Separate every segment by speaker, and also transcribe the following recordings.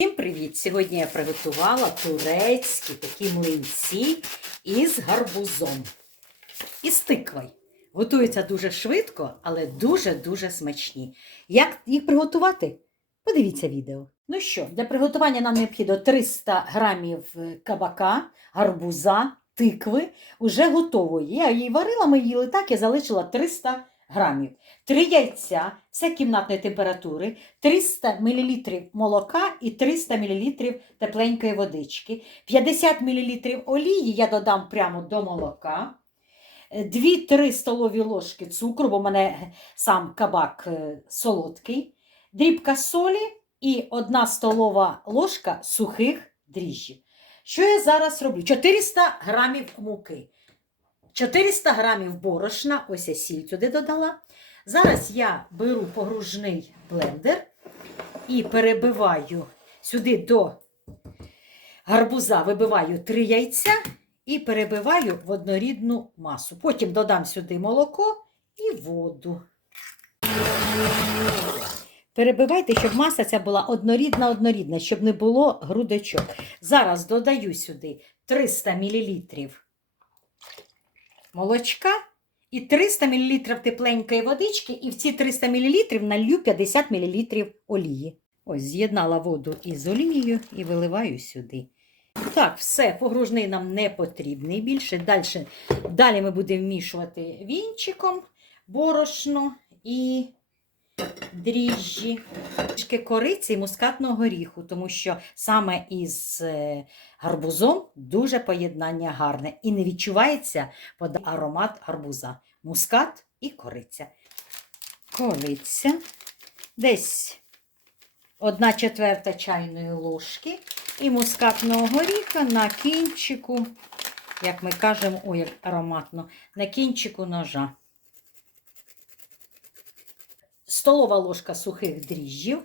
Speaker 1: Всім привіт! Сьогодні я приготувала турецькі такі млинці із гарбузом. І з тиквою. Готуються дуже швидко, але дуже-дуже смачні. Як їх приготувати? Подивіться відео. Ну що, для приготування нам необхідно 300 грамів е, кабака, гарбуза, тикви. Уже готової. Я її варила, ми їли так, я залишила 300 грамів. Три яйця, все кімнатної температури, 300 мл молока і 300 мл тепленької водички. 50 мл олії я додам прямо до молока. 2-3 столові ложки цукру, бо в мене сам кабак е, солодкий, дрібка солі і 1 столова ложка сухих дріжджів. Що я зараз роблю? 400 грамів муки. 400 грамів борошна, ось я сіль туди додала. Зараз я беру погружний блендер і перебиваю сюди до гарбуза, вибиваю 3 яйця і перебиваю в однорідну масу. Потім додам сюди молоко і воду. Перебивайте, щоб маса ця була однорідна, однорідна, щоб не було грудочок. Зараз додаю сюди 300 мл молочка і 300 мл тепленької водички, і в ці 300 мл налью 50 мл олії. Ось з'єднала воду із олією і виливаю сюди. Так, все, погружний нам не потрібний більше. Далі, далі ми будемо вмішувати вінчиком борошно і дріжджі, трішки кориці і мускатного горіху, тому що саме із е, гарбузом дуже поєднання гарне. І не відчувається аромат гарбуза. Мускат і кориця. Кориця. Десь одна четверта чайної ложки і мускатного горіха на кінчику, як ми кажемо, ой, ароматно, на кінчику ножа. Столова ложка сухих дріжджів.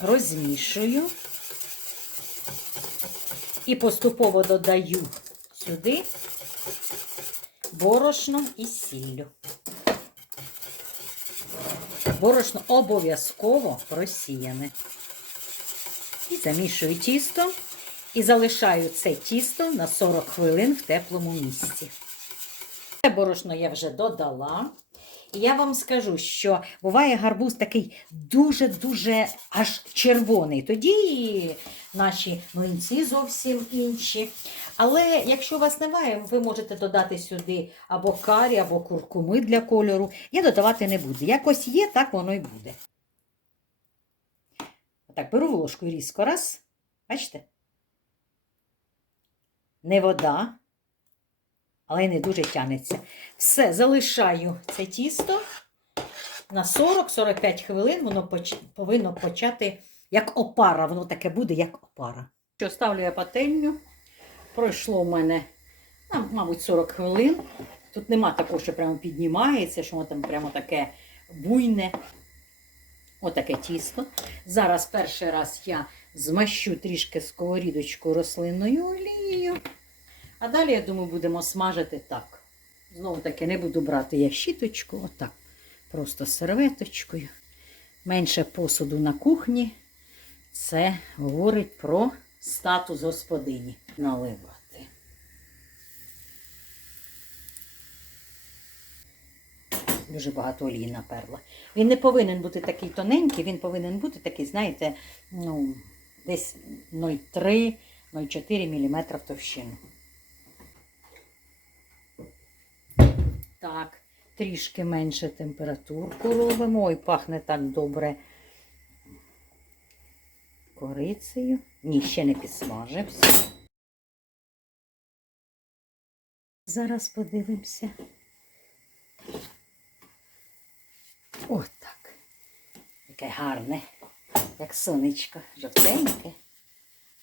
Speaker 1: Розмішую і поступово додаю сюди борошно і сіллю. Борошно обов'язково просіяне. І замішую тісто і залишаю це тісто на 40 хвилин в теплому місці. Це борошно я вже додала. І я вам скажу, що буває гарбуз такий дуже-дуже аж червоний. Тоді наші млинці зовсім інші. Але якщо у вас немає, ви можете додати сюди або карі, або куркуми для кольору. Я додавати не буду. Якось є, так воно і буде. Так, беру ложку різко. Раз. Бачите? Не вода, але не дуже тянеться. Все, залишаю це тісто на 40-45 хвилин. Воно повинно почати як опара. Воно таке буде, як опара. Що ставлю я пательню. Пройшло в мене, ну, мабуть, 40 хвилин. Тут нема такого, що прямо піднімається, що воно там прямо таке буйне. Отаке тісто. Зараз перший раз я змащу трішки сковорідочку рослинною олією. А далі, я думаю, будемо смажити так. Знову таки не буду брати я щіточку, отак. Просто серветочкою. Менше посуду на кухні. Це говорить про статус господині. Наливати. Дуже багато олії наперла. Він не повинен бути такий тоненький, він повинен бути такий, знаєте, ну, десь 0,3-0,4 мм товщину. Так, трішки менше температурку робимо. Ой, пахне так добре корицею. Ні, ще не підсмажився. Зараз подивимося. Отак. Яке гарне, як сонечко, жовтеньке.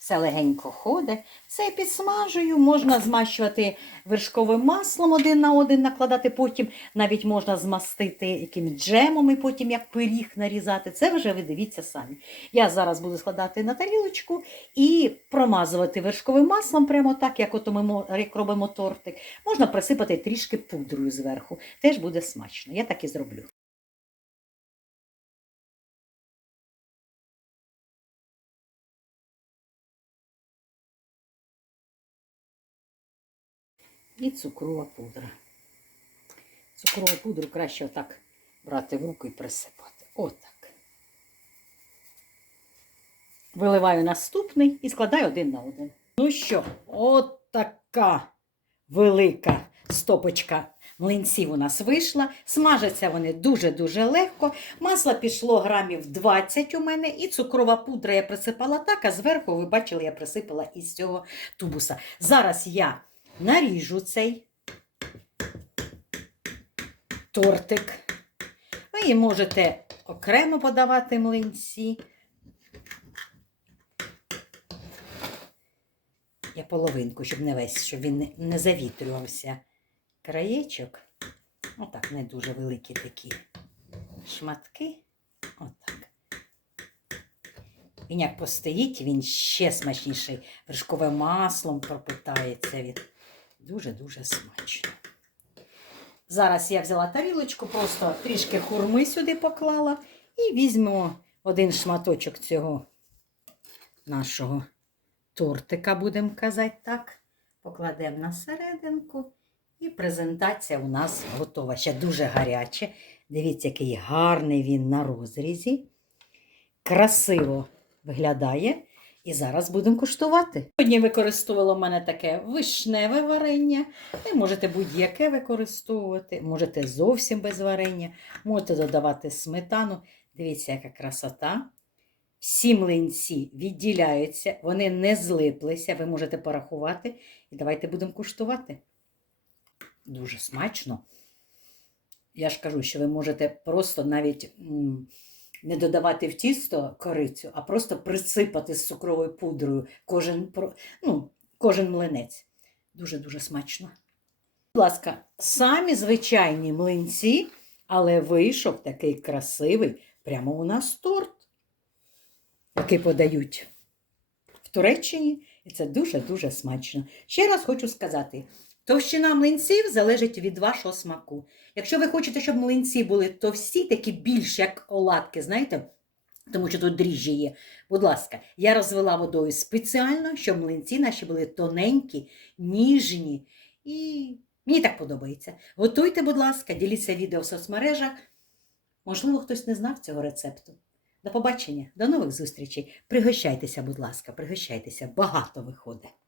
Speaker 1: Все легенько ходить. Це підсмажую, можна змащувати вершковим маслом один на один, накладати потім. Навіть можна змастити якимось джемом і потім як пиріг нарізати. Це вже ви дивіться самі. Я зараз буду складати на тарілочку і промазувати вершковим маслом, прямо так, як ми як робимо тортик. Можна присипати трішки пудрою зверху. Теж буде смачно. Я так і зроблю. І цукрова пудра. Цукрову пудру краще отак брати в руку і присипати. Отак. Виливаю наступний і складаю один на один. Ну що, от така велика стопочка млинців у нас вийшла. Смажаться вони дуже-дуже легко. Масло пішло грамів 20 у мене, і цукрова пудра я присипала так, а зверху, ви бачили, я присипала із цього тубуса. Зараз я наріжу цей тортик. Ви можете окремо подавати млинці. Я половинку, щоб не весь, щоб він не, завітрювався. Краєчок. Отак, не дуже великі такі шматки. Отак. Він як постоїть, він ще смачніший. Вершковим маслом пропитається він. Дуже-дуже смачно. Зараз я взяла тарілочку, просто трішки хурми сюди поклала і візьмемо один шматочок цього нашого тортика, будемо казати так. Покладемо на серединку. І презентація у нас готова. Ще дуже гаряче. Дивіться, який гарний він на розрізі. Красиво виглядає. І зараз будемо куштувати. Сьогодні використовувала в мене таке вишневе варення. Ви можете будь-яке використовувати, можете зовсім без варення, можете додавати сметану. Дивіться, яка красота. Всі млинці відділяються, вони не злиплися. Ви можете порахувати. І давайте будемо куштувати. Дуже смачно. Я ж кажу, що ви можете просто навіть не додавати в тісто корицю, а просто присипати з цукровою пудрою кожен, ну, кожен млинець. Дуже-дуже смачно. Будь ласка, самі звичайні млинці, але вийшов такий красивий, прямо у нас торт, який подають в Туреччині, і це дуже-дуже смачно. Ще раз хочу сказати: товщина млинців залежить від вашого смаку. Якщо ви хочете, щоб млинці були товсті, такі більш як оладки, знаєте, тому що тут дріжджі є. Будь ласка, я розвела водою спеціально, щоб млинці наші були тоненькі, ніжні. І мені так подобається. Готуйте, будь ласка, діліться відео в соцмережах. Можливо, хтось не знав цього рецепту. До побачення, до нових зустрічей. Пригощайтеся, будь ласка, пригощайтеся, багато виходить.